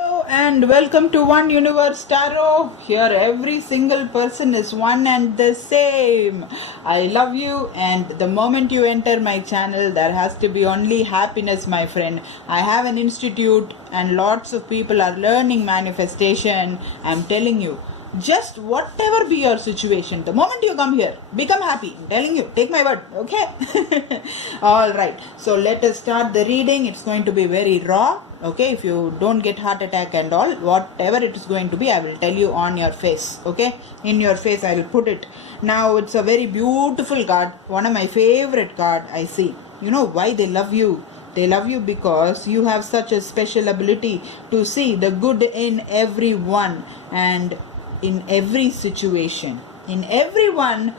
Hello and welcome to One Universe Tarot. Here every single person is one and the same. I love you, and the moment you enter my channel there has to be only happiness, my friend. I have an institute and lots of people are learning manifestation. I'm telling you, just whatever be your situation, the moment you come here, become happy. I'm telling you, take my word, okay? All right, so let us start the reading. It's going to be very raw, okay? If you don't get heart attack and all, whatever it is going to be, I will tell you on your face, okay? In your face I will put it. Now it's a very beautiful card, one of my favorite card I see. You know why they love you? They love you because you have such a special ability to see the good in everyone and in every situation. In everyone,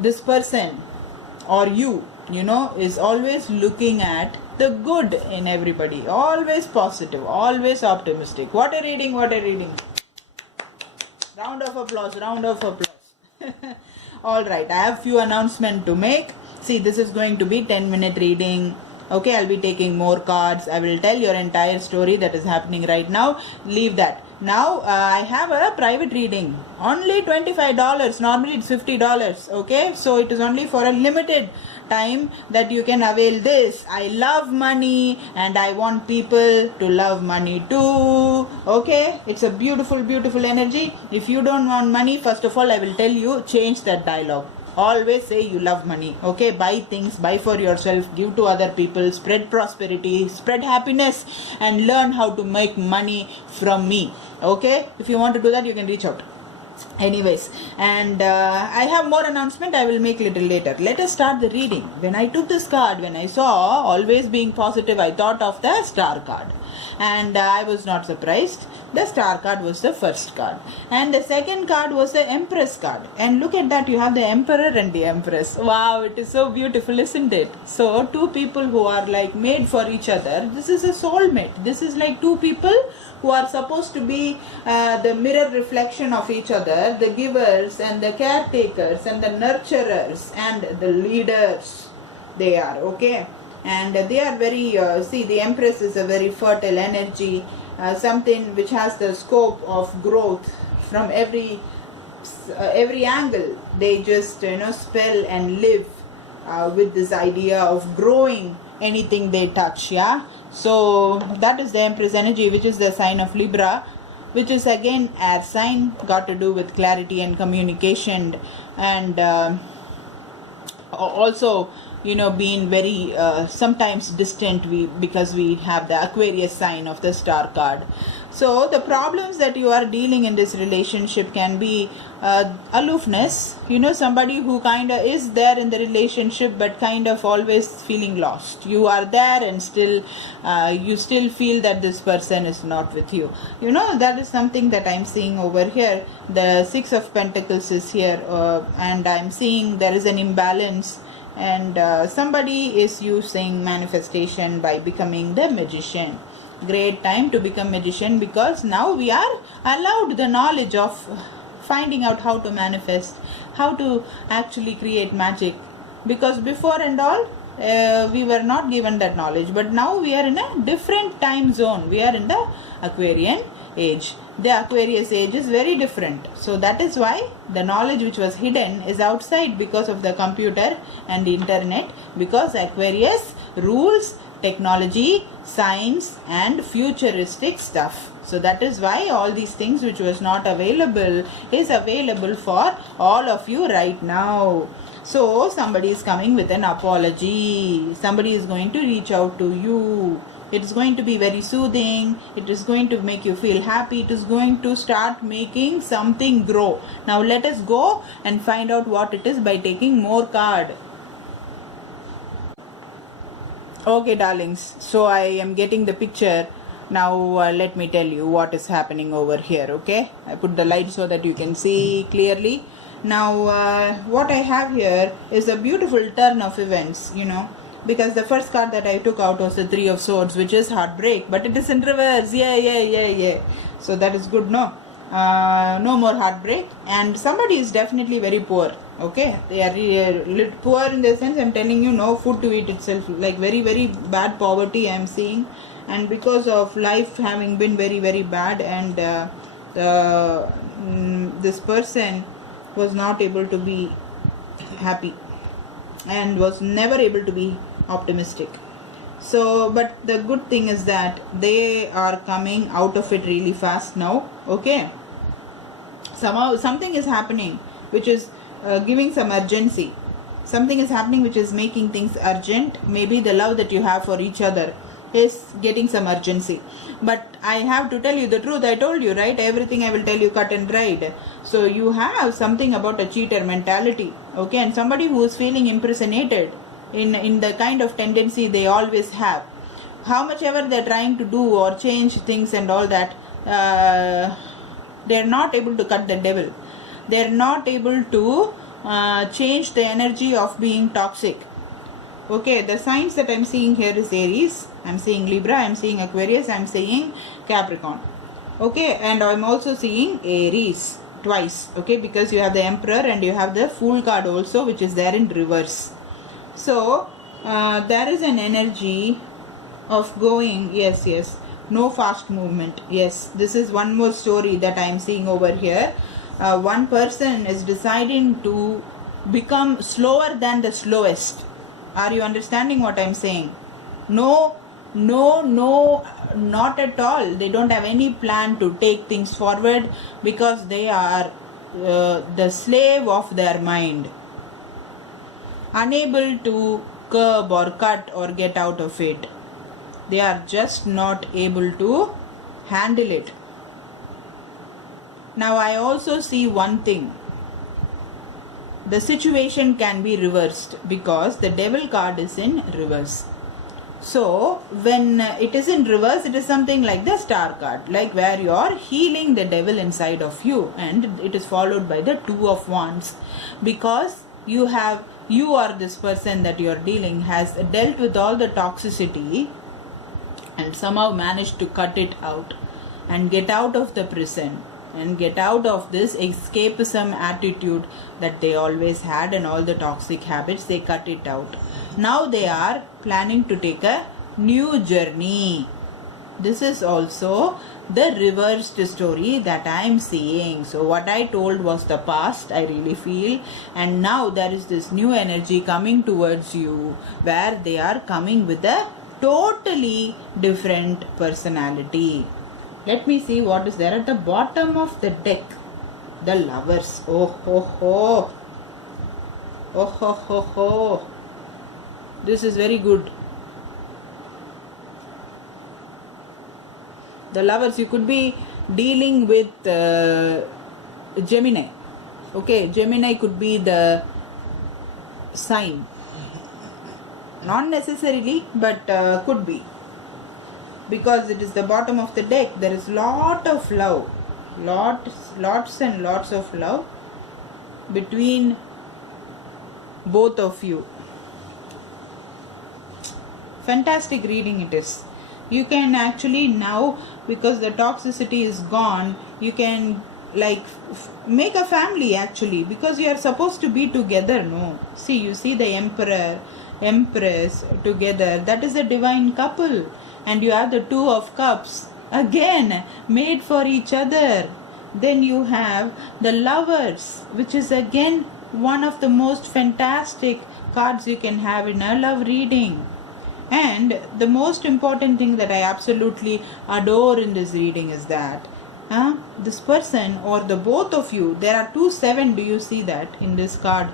this person or you know, is always looking at the good in everybody. Always positive, always optimistic. What a reading, what a reading. Round of applause, round of applause. Alright, I have few announcements to make. See, this is going to be 10-minute reading. Okay, I'll be taking more cards. I will tell your entire story that is happening right now. Leave that. Now, I have a private reading. Only $25. Normally it's $50. Okay, so it is only for a limited time that you can avail this. I love money and I want people to love money too. Okay, it's a beautiful, beautiful energy. If you don't want money, first of all, I will tell you, change that dialogue. Always say you love money. Okay, buy things, buy for yourself, give to other people, spread prosperity, spread happiness, and learn how to make money from me. Okay, if you want to do that, you can reach out. Anyways, and I have more announcement. I will make little later. Let us start the reading. When I took this card, when I saw always being positive, I thought of the star card, and I was not surprised. The star card was the first card, and the second card was the Empress card. And look at that, you have the Emperor and the Empress. Wow, it is so beautiful, isn't it? So two people who are like made for each other. This is a soulmate. This is like two people who are supposed to be the mirror reflection of each other, the givers and the caretakers and the nurturers and the leaders. They are, okay? And they are very, see, the Empress is a very fertile energy, something which has the scope of growth from every angle. They just, spell and live with this idea of growing anything they touch, yeah? So that is the Empress energy, which is the sign of Libra, which is again air sign, got to do with clarity and communication, and also being very sometimes distant because we have the Aquarius sign of the star card. So the problems that you are dealing in this relationship can be aloofness, somebody who kind of is there in the relationship but kind of always feeling lost. You are there and still you still feel that this person is not with you. That is something that I'm seeing over here. The Six of Pentacles is here, and I'm seeing there is an imbalance, and somebody is using manifestation by becoming the magician. Great time to become magician, because now we are allowed the knowledge of finding out how to manifest, how to actually create magic, because before and all we were not given that knowledge, but now we are in a different time zone. We are in the Aquarian age. The Aquarius age is very different. So that is why the knowledge which was hidden is outside because of the computer and the internet, because Aquarius rules technology, science and futuristic stuff. So that is why all these things which was not available is available for all of you right now. So somebody is coming with an apology. Somebody is going to reach out to you. It is going to be very soothing. It is going to make you feel happy. It is going to start making something grow. Now let us go and find out what it is by taking more card. Okay, darlings. So I am getting the picture. Now let me tell you what is happening over here, okay? I put the light so that you can see clearly. Now what I have here is a beautiful turn of events, because the first card that I took out was the Three of Swords, which is heartbreak, but it is in reverse. Yeah. So that is good, no? No more heartbreak, and somebody is definitely very poor. Okay, they are really poor in the sense, I'm telling you, no food to eat itself, like very, very bad poverty I am seeing, and because of life having been very, very bad, and this person was not able to be happy and was never able to be optimistic. So, but the good thing is that they are coming out of it really fast now. Okay, somehow something is happening which is giving some urgency. Something is happening which is making things urgent. Maybe the love that you have for each other is getting some urgency. But I have to tell you the truth. I told you, right? Everything I will tell you cut and dried. So you have something about a cheater mentality, okay, and somebody who is feeling impersonated in the kind of tendency they always have. How much ever they're trying to do or change things and all that, they're not able to cut the devil. They're not able to change the energy of being toxic. Okay, the signs that I'm seeing here is Aries, I'm seeing Libra, I'm seeing Aquarius, I'm seeing Capricorn. Okay, and I'm also seeing Aries twice. Okay, because you have the Emperor and you have the Fool card also, which is there in reverse. So there is an energy of going, yes, no fast movement. Yes, this is one more story that I am seeing over here. One person is deciding to become slower than the slowest. Are you understanding what I am saying? No, not at all. They don't have any plan to take things forward because they are the slave of their mind, unable to curb or cut or get out of it. They are just not able to handle it. Now I also see one thing. The situation can be reversed because the Devil card is in reverse. So when it is in reverse, it is something like the Star card, like where you are healing the devil inside of you, and it is followed by the Two of Wands, because you are this person that you are dealing has dealt with all the toxicity and somehow managed to cut it out and get out of the prison and get out of this escapism attitude that they always had, and all the toxic habits, they cut it out. Now they are planning to take a new journey. This is also the reversed story that I am seeing. So what I told was the past, I really feel, and now there is this new energy coming towards you where they are coming with a totally different personality. Let me see what is there at the bottom of the deck. The Lovers. Oh ho ho. Oh ho ho ho. This is very good. The Lovers, you could be dealing with Gemini. Okay, Gemini could be the sign. Not necessarily, but could be. Because it is the bottom of the deck, there is lot of love. Lots and lots of love between both of you. Fantastic reading it is. You can actually now, because the toxicity is gone, you can like make a family actually, because you are supposed to be together. No, see, you see the Emperor, Empress together, that is a divine couple. And you have the Two of Cups, again made for each other. Then you have the Lovers, which is again one of the most fantastic cards you can have in a love reading. And the most important thing that I absolutely adore in this reading is that this person or the both of you, there are 2-7, do you see that in this card?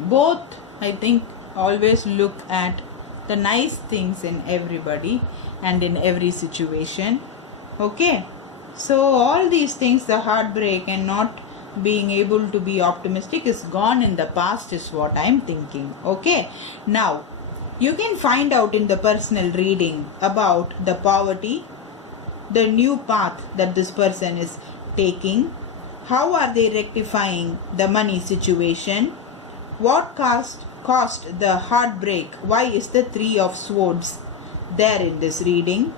Both, I think, always look at the nice things in everybody and in every situation. Okay, so all these things, the heartbreak and not being able to be optimistic, is gone in the past, is what I'm thinking. Okay, now you can find out in the personal reading about the poverty, the new path that this person is taking, how are they rectifying the money situation, what caused the heartbreak, why is the Three of Swords there in this reading.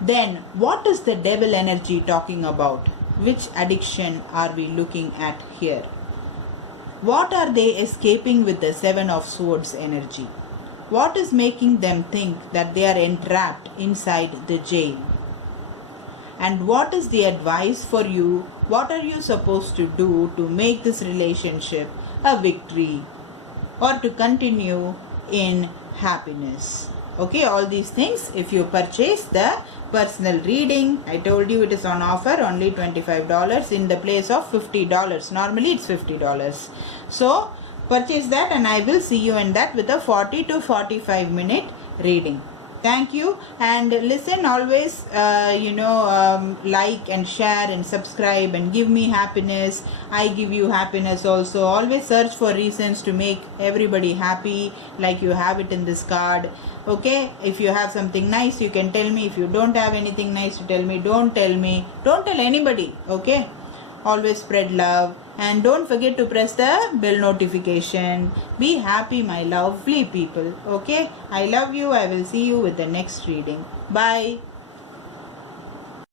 Then what is the devil energy talking about, which addiction are we looking at here, what are they escaping with the Seven of Swords energy, What is making them think that they are entrapped inside the jail? And what is the advice for you? What are you supposed to do to make this relationship a victory or to continue in happiness? Okay, all these things. If you purchase the personal reading, I told you it is on offer, only $25 in the place of $50. Normally it's $50. So purchase that and I will see you in that with a 40 to 45 minute reading. Thank you, and listen always, like and share and subscribe and give me happiness. I give you happiness also. Always search for reasons to make everybody happy, like you have it in this card. Okay, if you have something nice, you can tell me. If you don't have anything nice to tell me, don't tell me. Don't tell anybody. Okay, always spread love. And don't forget to press the bell notification. Be happy, my lovely people. Okay, I love you. I will see you with the next reading. Bye.